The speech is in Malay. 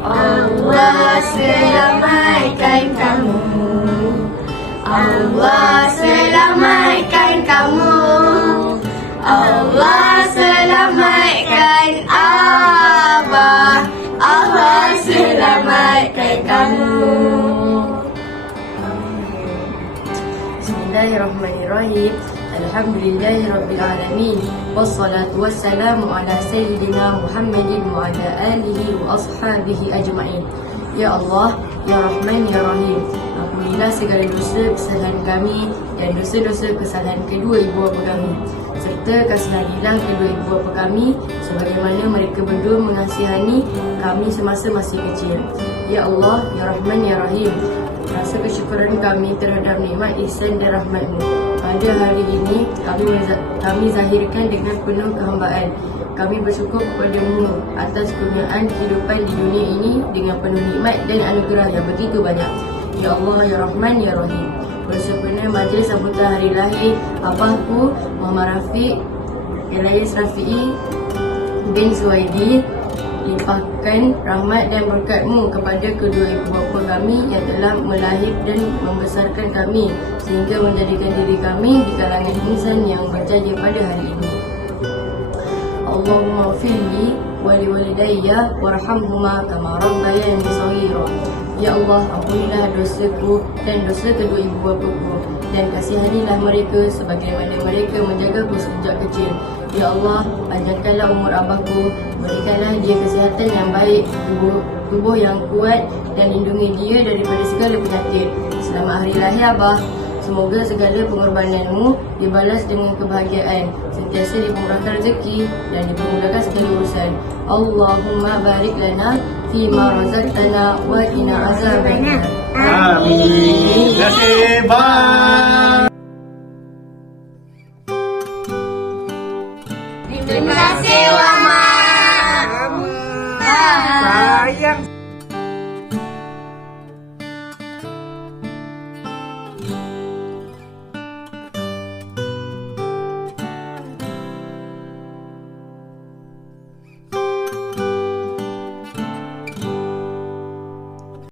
Allah selamatkan kamu. Allah selamatkan kamu. Allah selamatkan Abah. Allah selamatkan kamu. Bismillahirrahmanirrahim. Alhamdulillahirabbil alamin. Wassalatu wassalamu ala sayyidina Muhammadin wa ala alihi wa ashabihi ajma'in. Ya Allah, Ya Rahman, Ya Rahim, ampunilah segala dosa kesalahan kami dan dosa-dosa kesalahan kedua ibu bapa kami, serta kasihanilah kedua ibu bapa kami sebagaimana mereka berdua mengasihani kami semasa masih kecil. Ya Allah, Ya Rahman, Ya Rahim, rasa kesyukuran kami terhadap nikmat ihsan dan rahmat-Mu. Pada hari ini kami zahirkan dengan penuh kehambaan. Kami bersyukur kepada-Mu atas kurniaan kehidupan di dunia ini dengan penuh nikmat dan anugerah yang begitu banyak. Ya Allah, Ya Rahman, Ya Rahim, bersempena majlis sambutan hari lahir abahku Muhammad Rafiq Elias Rafi'i bin Suwaidi, limpahkan rahmat dan berkat-Mu kepada kedua ibu bapa kami yang telah melahir dan membesarkan kami sehingga menjadikan diri kami di kalangan insan yang berjaya pada hari ini. Allahumma firli wa liwalidayya warhamhuma kama rabbayani shaghira. Ya Allah, ampunilah dosaku dan dosa kedua ibu bapaku dan kasihanilah mereka sebagaimana mereka menjagaku sejak kecil. Ya Allah, panjangkanlah umur abahku, berikanlah dia kesihatan yang baik, tubuh yang kuat dan lindungi dia daripada segala penyakit. Selamat hari lahir Abah. Semoga segala pengorbananmu dibalas dengan kebahagiaan, sentiasa dimurahkan rezeki dan dipermudahkan segala urusan. Allahumma barik lana fima razaqtana wa qina azabannar. Amin. Terima kasih. Bye.